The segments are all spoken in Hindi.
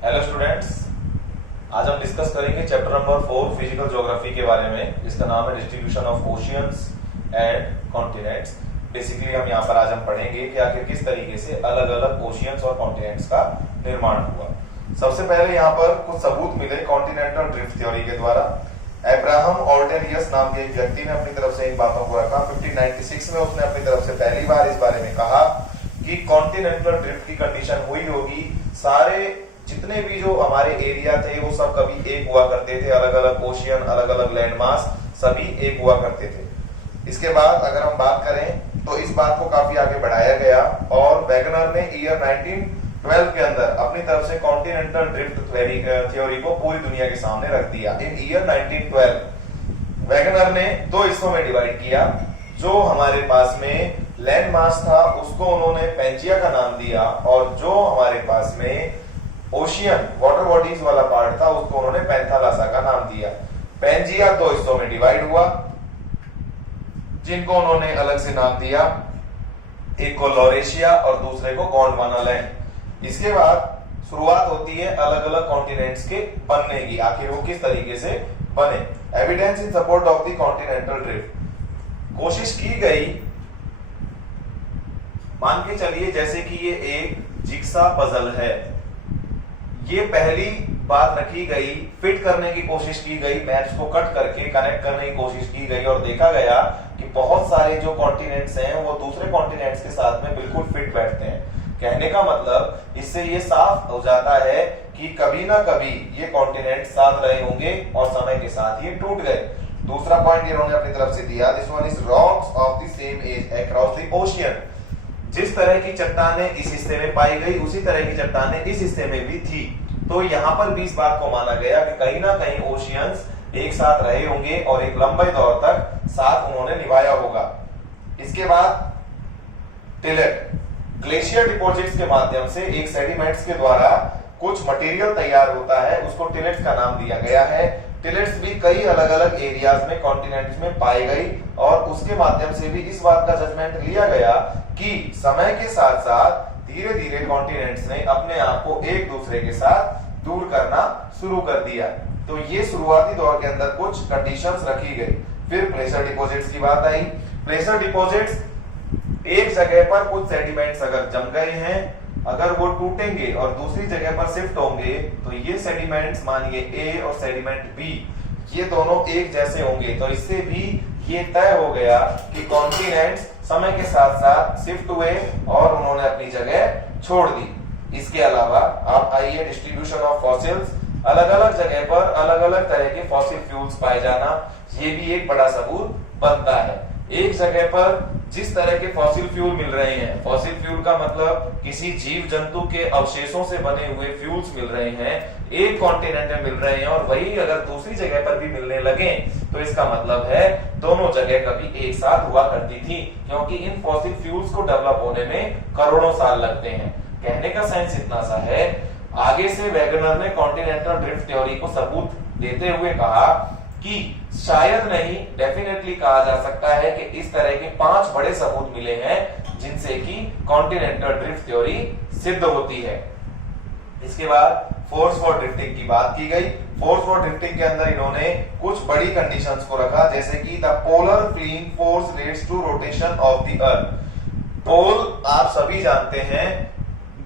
हेलो स्टूडेंट्स, आज हम डिस्कस करेंगे चैप्टर नंबर 4 फिजिकल ज्योग्राफी के बारे में, जिसका नाम है distribution of oceans and continents. Basically हम यहाँ पर आज हम पढ़ेंगे कि आखिर किस तरीके से अलग अलग ओशियंस और कॉन्टिनेंट्स का निर्माण हुआ। सबसे पहले यहाँ पर कुछ सबूत मिले कॉन्टिनेंटल ड्रिफ्ट थ्योरी के द्वारा। अब्राहम ऑर्टेलियस नाम के एक व्यक्ति ने अपनी तरफ से इन बातों को रखा। 1596 में उसने अपनी तरफ से पहली बार इस बारे में कहा कि कॉन्टिनेंटल ड्रिफ्ट की कंडीशन हुई होगी। सारे जितने भी जो हमारे एरिया थे वो सब कभी एक हुआ करते थे, अलग अलग ओशियन, अलग अलग लैंड मास सभी एक हुआ करते थे। इसके बाद अगर हम बात करें तो इस बात को काफी आगे बढ़ाया गया और वैगनर ने ईयर 1912 के अंदर अपनी तरफ से कॉन्टिनेंटल ड्रिफ्ट थ्योरी को पूरी दुनिया के सामने रख दिया। इन ईयर 1912 वैगनर ने दो हिस्सों में डिवाइड किया। जो हमारे पास में लैंड मास था उसको उन्होंने पेंजिया का नाम दिया और जो हमारे पास में ओशियन वाटर बॉडीज वाला पार्ट था उसको उन्होंने पैंथालासा का नाम दिया। पेंजिया दो हिस्सों में डिवाइड हुआ जिनको उन्होंने अलग से नाम दिया, एक को लॉरेशिया और दूसरे को गोंडवाना लैंड। इसके बाद शुरुआत होती है अलग अलग कॉन्टिनेंट्स के बनने की। आखिर वो किस तरीके से बने। Evidence in support of the continental drift. कोशिश की गई, मान के चलिए जैसे कि ये एक जिग्सा पजल है, ये पहली बात रखी गई, फिट करने की कोशिश की गई, मैप्स को कट करके कनेक्ट करने की कोशिश की गई और देखा गया कि बहुत सारे जो कॉन्टिनेंट्स हैं वो दूसरे कॉन्टिनेंट्स के साथ में बिल्कुल फिट बैठते हैं। कहने का मतलब इससे ये साफ हो जाता है कि कभी ना कभी ये कॉन्टिनेंट साथ रहे होंगे और समय के साथ ये टूट गए। दूसरा पॉइंट इन्होंने अपनी तरफ से दिया, this one is rocks of the same age across the ocean. जिस तरह की चट्टानें इस हिस्से में पाई गई उसी तरह की चट्टानें इस हिस्से में भी थी। तो यहां पर भी इस बात को माना गया कि कहीं ना कहीं ओशियंस एक साथ रहे होंगे और एक लंबे दौर तक साथ उन्होंने निभाया होगा। इसके बाद टिलेट ग्लेशियर डिपॉजिट्स के माध्यम से एक सेडिमेंट्स के द्वारा कुछ मटेरियल तैयार होता है, उसको टिलेट्स का नाम दिया गया है। टिलेट्स भी कई अलग अलग एरियाज में कॉन्टिनेंट्स में पाई गई और उसके माध्यम से भी इस बात का जजमेंट लिया गया कि समय के साथ साथ धीरे धीरे कॉन्टिनेंट्स ने अपने आप को एक दूसरे के साथ दूर करना शुरू कर दिया। तो ये शुरुआती दौर के अंदर कुछ कंडीशंस रखी गई। फिर प्लेसर डिपॉजिट्स की बात आई। प्लेसर डिपॉजिट्स एक जगह पर कुछ सेडिमेंट्स अगर जम गए हैं, अगर वो टूटेंगे और दूसरी जगह पर शिफ्ट होंगे तो ये सेडिमेंट्स मानिए ए और सेडिमेंट बी ये दोनों एक जैसे होंगे। तो इससे भी ये तय हो गया कि कॉन्टिनेंट्स समय के साथ साथ शिफ्ट हुए और उन्होंने अपनी जगह छोड़ दी। इसके अलावा आप आइए डिस्ट्रीब्यूशन ऑफ फॉसिल्स, अलग अलग जगह पर अलग अलग तरह के फॉसिल फ्यूल्स पाए जाना, ये भी एक बड़ा सबूत बनता है। एक जगह पर जिस तरह के फॉसिल फ्यूल मिल रहे हैं, फॉसिल फ्यूल का मतलब किसी जीव जंतु के अवशेषों से बने हुए फ्यूल्स मिल रहे हैं, एक कॉन्टिनेंट में मिल रहे हैं और वही अगर दूसरी जगह पर भी मिलने लगे तो इसका मतलब है दोनों जगह कभी एक साथ हुआ करती थी, क्योंकि इन फॉसिल फ्यूल्स को डेवलप होने में करोड़ों साल लगते हैं। कहने का सेंस इतना सा है, आगे से वैगनर ने कॉन्टिनेंटल ड्रिफ्ट थ्योरी को सबूत देते हुए कहा कि शायद नहीं, डेफिनेटली कहा जा सकता है कि इस तरह के 5 बड़े सबूत मिले हैं जिनसे कि कॉन्टिनेंटल ड्रिफ्ट थ्योरी सिद्ध होती है। इसके बाद फोर्स फॉर ड्रिफ्टिंग की बात की गई। फोर्स फॉर ड्रिफ्टिंग के अंदर इन्होंने कुछ बड़ी कंडीशंस को रखा, जैसे कि the polar fleeing force leads to rotation of the earth. Pole आप सभी जानते हैं,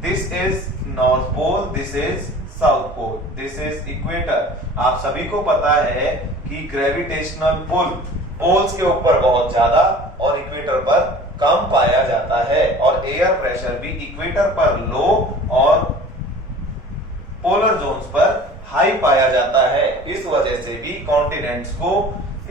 this is north pole, this is south pole, this is equator. आप सभी को पता है कि ग्रेविटेशनल पुल पोल्स के ऊपर बहुत ज्यादा और इक्वेटर पर कम पाया जाता है और एयर प्रेशर भी इक्वेटर पर लो और पोलर जोन्स पर हाई पाया जाता है। इस वजह से भी कॉन्टिनेंट्स को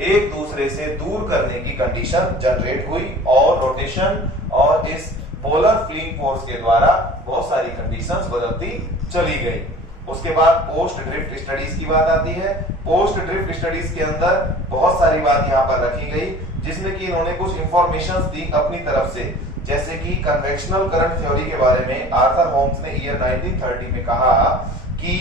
एक दूसरे से दूर करने की कंडीशन जनरेट हुई और रोटेशन और इस पोलर फ्लीइंग फोर्स के द्वारा बहुत सारी कंडीशंस बदलती चली गई। उसके बाद पोस्ट ड्रिफ्ट स्टडीज की बात आती है। पोस्ट ड्रिफ्ट स्टडीज के अंदर बहुत सारी बात यहाँ पर रखी गई, जिसमें कि इन्होंने कुछ इंफॉर्मेशन दी अपनी तरफ से, जैसे कि कन्वेक्शनल करंट थ्योरी के बारे में आर्थर होम्स ने ईयर 1930 में कहा कि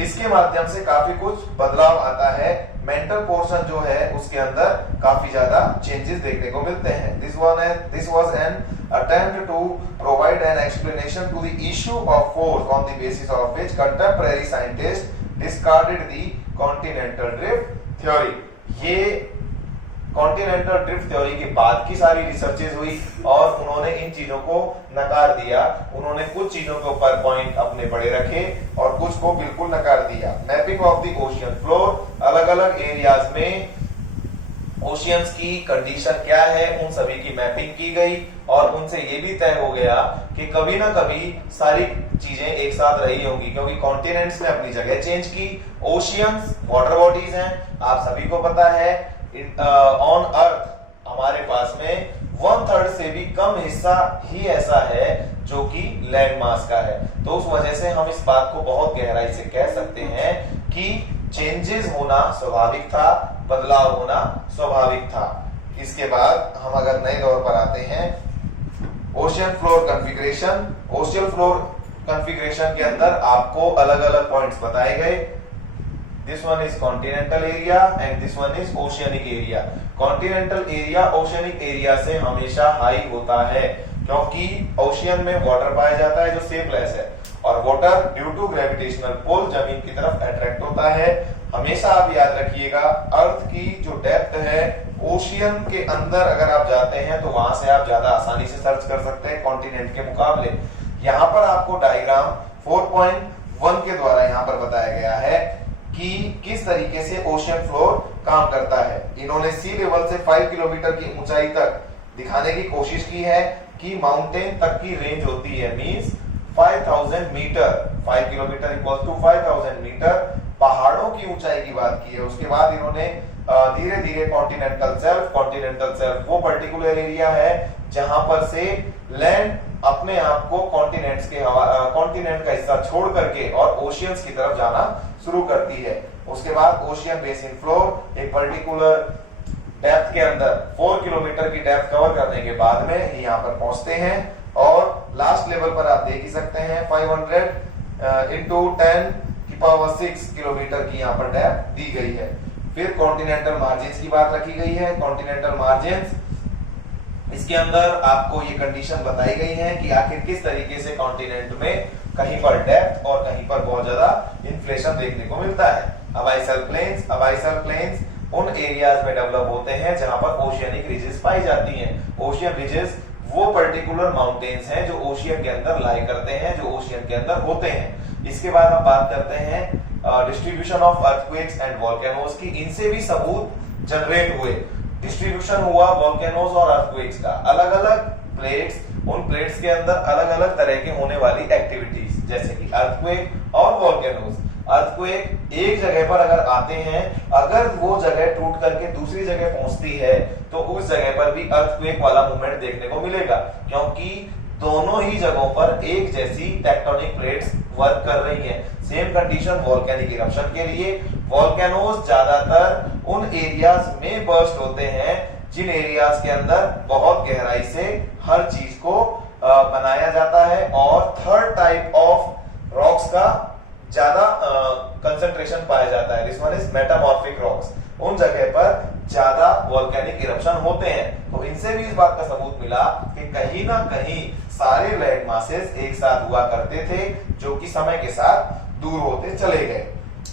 इसके माध्यम से काफी कुछ बदलाव आता है। मेंटल पोर्शन जो है उसके अंदर काफी ज्यादा चेंजेस देखने को मिलते हैं। This was an attempt to provide an explanation to the issue of force on the basis of which contemporary scientists discarded the continental drift theory. ये कॉन्टिनेंटल ड्रिफ्ट थ्योरी के बाद की सारी रिसर्चेज हुई और उन्होंने इन चीजों को नकार दिया। उन्होंने कुछ चीजों के ऊपर पॉइंट अपने बड़े रखे और कुछ को बिल्कुल नकार दिया। Mapping of the ocean floor, अलग अलग एरियाज में ओशियंस की कंडीशन क्या है उन सभी की मैपिंग की गई और उनसे ये भी तय हो गया कि कभी ना कभी सारी चीजें एक साथ रही होंगी, क्योंकि कॉन्टिनेंट्स ने अपनी जगह चेंज की। ओशियंस वाटर बॉडीज हैं, आप सभी को पता है। ऑन अर्थ हमारे पास में 1/3 से भी कम हिस्सा ही ऐसा है जो कि लैंड मास का है। तो उस वजह से हम इस बात को बहुत गहराई से कह सकते हैं कि चेंजेस होना स्वाभाविक था, बदलाव होना स्वाभाविक था। इसके बाद हम अगर नए दौर पर आते हैं, ocean floor configuration. Ocean floor configuration के अंदर आपको अलग अलग पॉइंट्स बताए गए। This one is continental area and this one is oceanic area. Continental area oceanic area से हमेशा हाई होता है, क्योंकि ओशियन में वाटर पाया जाता है जो सेफलेस है और water due to gravitational pull जमीन की तरफ अट्रैक्ट होता है। हमेशा आप याद रखिएगा, अर्थ की जो डेप्थ है ओशियन के अंदर अगर आप जाते हैं तो वहां से आप ज्यादा आसानी से सर्च कर सकते हैं कॉन्टिनेंट के मुकाबले। यहाँ पर आपको डायग्राम 4.1 के द्वारा यहाँ पर बताया गया है कि किस तरीके से ओशियन फ्लोर काम करता है। इन्होंने सी लेवल से 5 किलोमीटर की ऊंचाई तक दिखाने की कोशिश की है कि माउंटेन तक की रेंज होती है, means 5000 metre. 5 kilometre equal to 5000 metre पहाड़ों की ऊंचाई की बात की है। उसके बाद इन्होंने धीरे धीरे कॉन्टिनेंटल सेल्फ वो पर्टिकुलर एरिया है जहां पर से लैंड अपने आप को कॉन्टिनेंट का हिस्सा छोड़ करके और ओशियंस की तरफ जाना शुरू करती है। उसके बाद ओशियन बेसिन फ्लोर एक पर्टिकुलर डेप्थ के अंदर 4 किलोमीटर की डेप्थ कवर करने के बाद में यहाँ पर पहुंचते हैं और लास्ट लेवल पर आप देख ही सकते हैं 500 into 10⁻⁶ किलोमीटर की यहाँ पर डेप्थ दी गई है। फिर कॉन्टिनेंटल मार्जिन्स की बात रखी गई है। कॉन्टिनेंटल मार्जिन्स, इसके अंदर आपको ये कंडीशन बताई गई है कि आखिर किस तरीके से कॉन्टिनेंट में कहीं पर डेप्थ और कहीं पर बहुत ज्यादा इन्फ्लेशन देखने को मिलता है। अबाइसल प्लेन्स उन एरियाज में डेवलप होते हैं जहां पर ओशियनिक रिजेस पाई जाती हैं। ओशियन रिजेस वो पर्टिकुलर माउंटेन्स हैं जो ओशियन के अंदर लाई करते हैं, जो ओशियन के अंदर होते हैं। इसके बाद हम बात करते हैं distribution of earthquakes and volcanoes की। इनसे भी सबूत जनरेट हुए। डिस्ट्रीब्यूशन हुआ वोल्केनोज और अर्थक्वेक्स का, अलग अलग प्लेट्स, उन प्लेट्स के अंदर अलग अलग तरह के होने वाली एक्टिविटीज, जैसे कि अर्थक्वेक और वोल्केनोज। अर्थक्वेक एक जगह पर अगर आते हैं, अगर वो जगह टूट करके दूसरी जगह पहुंचती है तो उस जगह पर भी अर्थक्वेक वाला मूवमेंट देखने को मिलेगा, क्योंकि दोनों ही जगहों पर एक जैसी टेक्टोनिक प्लेट्स वर्क कर रही हैं। सेम कंडीशन वोल्केनिक इरप्शन के लिए। वोल्केनोज ज्यादातर उन एरियाज में बर्स्ट होते हैं जिन एरियाज के अंदर बहुत गहराई से हर चीज को बनाया जाता है और थर्ड टाइप ऑफ रॉक्स का ज्यादा कंसंट्रेशन पाया जाता है। This one is metamorphic rocks. उन जगह पर ज्यादा वोल्केनिक इरप्शन होते हैं। तो इनसे भी इस बात का सबूत मिला कि कहीं ना कहीं सारे लैंड मासेस एक साथ हुआ करते थे जो कि समय के साथ दूर होते चले गए।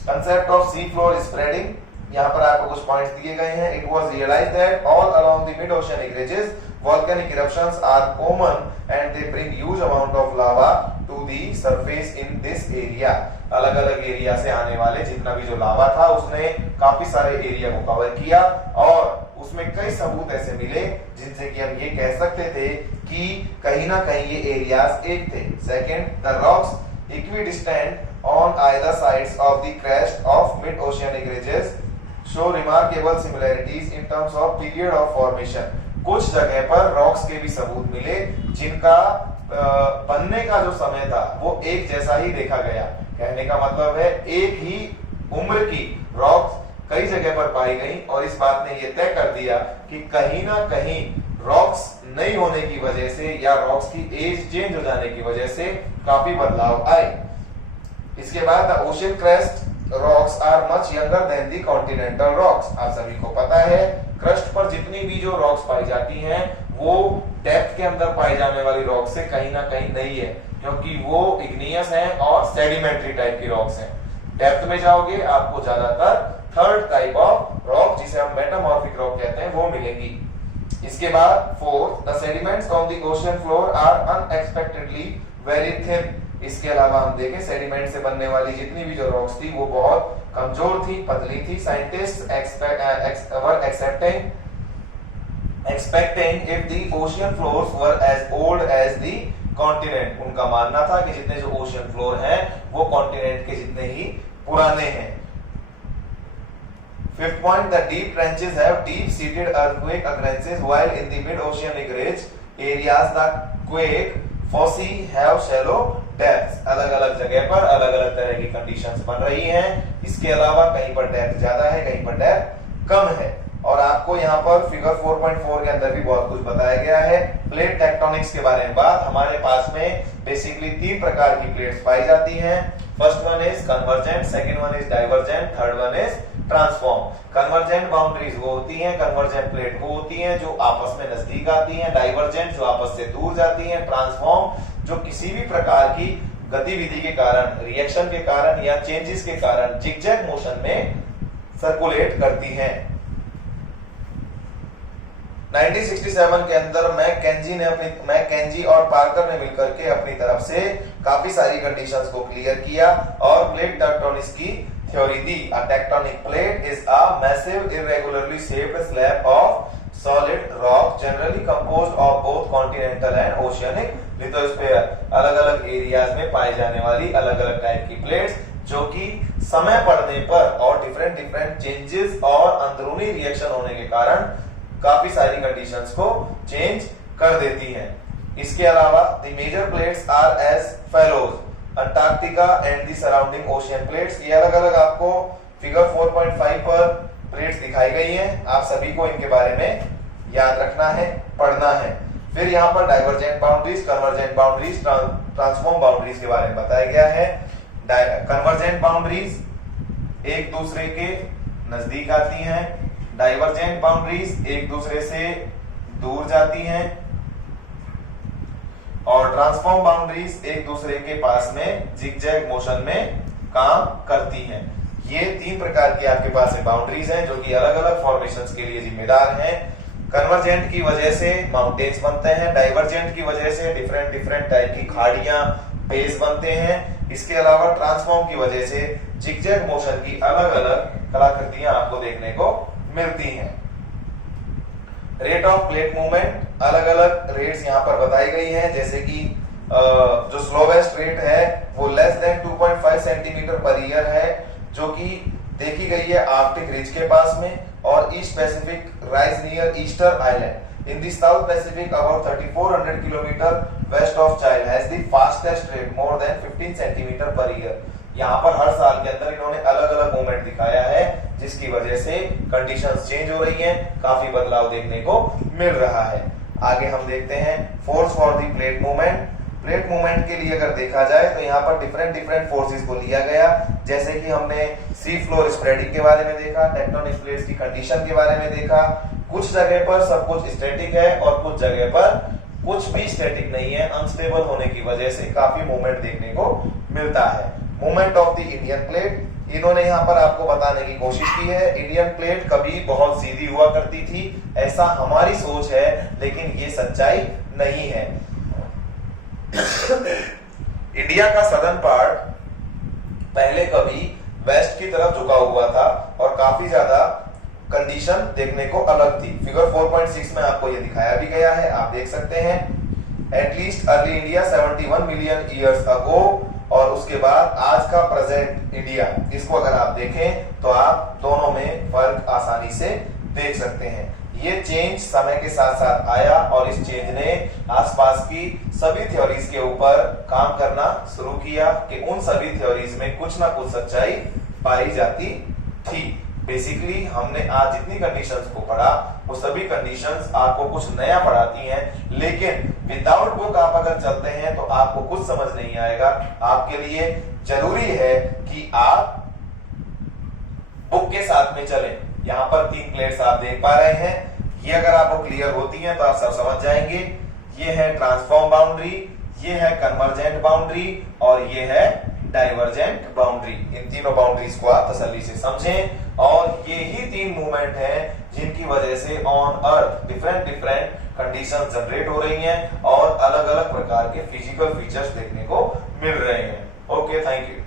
Concept of sea floor spreading, यहाँ पर आपको कुछ पॉइंट्स दिए गए हैं। It was realised that all along the mid oceanic ridges volcanic eruptions are common and they bring huge amount of lava to the surface in this area। अलग अलग एरिया से आने वाले जितना भी जो लावा था उसने काफी सारे एरिया को कवर किया और उसमें कई सबूत ऐसे मिले जिनसे कि हम ये कह सकते थे कि कहीं ना कहीं ये एरियाज एक थे। Second, the rocks equidistant on either sides of the crest of mid oceanic ridges show remarkable similarities in terms of period of formation. कुछ जगह पर रॉक्स के भी सबूत मिले जिनका बनने का जो समय था वो एक जैसा ही देखा गया। कहने का मतलब है एक ही उम्र की रॉक्स कई जगह पर पाई गई और इस बात ने ये तय कर दिया कि कहीं ना कहीं रॉक्स नहीं होने की वजह से या रॉक्स की एज चेंज हो जाने की वजह से काफी बदलाव आए। इसके बाद the ocean crust rocks are much younger than the continental rocks. आप सभी को पता है क्रस्ट पर जितनी भी जो रॉक्स पाई जाती हैं वो डेप्थ के अंदर पाई जाने वाली रॉक से कहीं ना कहीं नहीं है, क्योंकि वो इग्नियस है और सेडिमेंट्री टाइप की रॉक्स हैं। डेप्थ में जाओगे आपको ज्यादातर थर्ड टाइप ऑफ रॉक, जिसे हम मेटामॉर्फिक रॉक कहते हैं, वो मिलेंगी। इसके बाद fourth, the sediments on the ocean floor are unexpectedly very thin. इसके अलावा हम देखें सेडिमेंट से बनने वाली जितनी भी जो रॉक्स थी वो बहुत कमजोर थी, पतली थी। Scientist expecting if the ocean floors were as old as the continent। उनका मानना था कि जितने जो ओशियन फ्लोर हैं वो कॉन्टिनेंट के जितने ही पुराने हैं। Fifth point, the deep trenches have deep-seated earthquake occurrences, while in the mid-oceanic ridge areas the quake foci have shallow depths। अलग-अलग जगह पर अलग-अलग तरह की कंडीशंस बन रही हैं। इसके अलावा कहीं पर डेप्थ ज्यादा है, कहीं पर डेप्थ कम है। और आपको यहाँ पर फिगर 4.4 के अंदर भी बहुत कुछ बताया गया है। प्लेट टेक्टोनिक्स के बारे में बात, हमारे पास में बेसिकली 3 प्रकार की प्लेट्स पाई जाती हैं। First one is convergent, second one is divergent, third one is transform. Convergent boundaries वो होती हैं, कन्वर्जेंट प्लेट वो होती हैं जो आपस में नजदीक आती हैं, डाइवर्जेंट जो आपस से दूर जाती हैं, ट्रांसफॉर्म जो किसी भी प्रकार की गतिविधि के कारण, रिएक्शन के कारण या चेंजेस के कारण जिगजैग मोशन में सर्कुलेट करती हैं। 1967 के अंदर मैकेंजी और पार्कर ने मिलकर के अपनी तरफ से काफी सारी कंडीशंस को क्लियर किया और प्लेट टेक्टोनिक्स की theory the. A tectonic plate is a massive irregularly shaped slab of solid rock generally composed of both continental and oceanic lithosphere. अलग-अलग एरियाज में पाई जाने वाली अलग-अलग टाइप की प्लेट्स जो कि समय पड़ने पर और डिफरेंट चेंजेस और अंदरूनी रिएक्शन होने के कारण काफी सारी कंडीशंस को चेंज कर देती हैं। इसके अलावा the major plates are as follows, Antarctica and the surrounding ocean plates. ये अलग-अलग आपको फिगर 4.5 पर प्लेट्स दिखाई गई हैं। आप सभी को इनके बारे में याद रखना है, पढ़ना है। फिर यहाँ पर divergent boundaries, convergent boundaries, transform boundaries के बारे में बताया गया है। कन्वर्जेंट बाउंड्रीज एक दूसरे के नजदीक आती हैं, डाइवर्जेंट बाउंड्रीज एक दूसरे से दूर जाती हैं और ट्रांसफॉर्म बाउंड्रीज एक दूसरे के पास में जिगजैग मोशन में काम करती हैं। ये 3 प्रकार की आपके पास में बाउंड्रीज हैं जो कि अलग-अलग फॉर्मेशंस के लिए जिम्मेदार हैं। कन्वर्जेंट की वजह से माउंटेन्स बनते हैं, डाइवर्जेंट की वजह से डिफरेंट टाइप की खाड़ियां, बेस बनते हैं। इसके अलावा ट्रांसफॉर्म की वजह से जिगजैग मोशन की अलग-अलग कलाकृतियां आपको देखने को मिलती हैं। रेट ऑफ प्लेट मूवमेंट, अलग-अलग रेट्स यहाँ पर बताई गई हैं, जैसे कि जो स्लोवेस्ट रेट है वो less than 2.5 centimetre per year है, जो कि देखी गई है आर्कटिक रिज के पास में और east Pacific rise near Easter island. In the south Pacific about 3400 kilometre west of child has the fastest rate more than 15 centimetre per year. यहाँ पर हर साल के अंदर इन्होंने अलग-अलग मूवमेंट दिखाया है जिसकी वजह से कंडीशंस चेंज हो रही हैं, काफी बदलाव देखने को मिल रहा है। आगे हम देखते हैं force for the plate movement. Plate movement के लिए अगर देखा जाए तो यहाँ पर डिफरेंट फोर्सेस को लिया गया, जैसे कि हमने सी फ्लोर स्प्रेडिंग के बारे में देखा, टेक्टोनिक प्लेट्स की कंडीशन के बारे में देखा। कुछ जगह पर सब कुछ स्टैटिक है और कुछ जगह पर कुछ भी स्टैटिक नहीं है, अनस्टेबल होने की वजह से काफी मूवमेंट देखने को मिलता है। Movement of the Indian plate, इन्होंने यहाँ पर आपको बताने की कोशिश की है। इंडियन प्लेट कभी बहुत सीधी हुआ करती थी, ऐसा हमारी सोच है, लेकिन ये सच्चाई नहीं है। इंडिया का सदर्न पार्ट पहले कभी वेस्ट की तरफ झुका हुआ था और काफी ज्यादा कंडीशन देखने को अलग थी। फिगर 4.6 में आपको ये दिखाया भी गया है, आप देख सकते हैं। At least early India 71 million years ago, और उसके बाद आज का प्रेजेंट इंडिया, इसको अगर आप देखें तो आप दोनों में फर्क आसानी से देख सकते हैं। ये चेंज समय के साथ साथ आया और इस चेंज ने आसपास की सभी थ्योरीज के ऊपर काम करना शुरू किया कि उन सभी थ्योरीज में कुछ ना कुछ सच्चाई पाई जाती थी। बेसिकली हमने आज जितनी कंडीशंस को पढ़ा वो सभी कंडीशंस आपको कुछ नया पढ़ाती हैं, लेकिन विदाउट बुक आप अगर चलते हैं तो आपको कुछ समझ नहीं आएगा। आपके लिए जरूरी है कि आप बुक के साथ में चलें। यहाँ पर 3 प्लेट्स आप देख पा रहे हैं, ये अगर आपको क्लियर होती है तो आप सब समझ जाएंगे। ये है ट्रांसफॉर्म बाउंड्री, ये है कन्वर्जेंट बाउंड्री और ये है डाइवर्जेंट बाउंड्री। इन तीनों बाउंड्रीज को आप तसल्ली से समझें और ये ही तीन मूवमेंट हैं जिनकी वजह से on earth different different conditions generate हो रही हैं और अलग अलग प्रकार के फिजिकल फीचर्स देखने को मिल रहे हैं। Okay, thank you.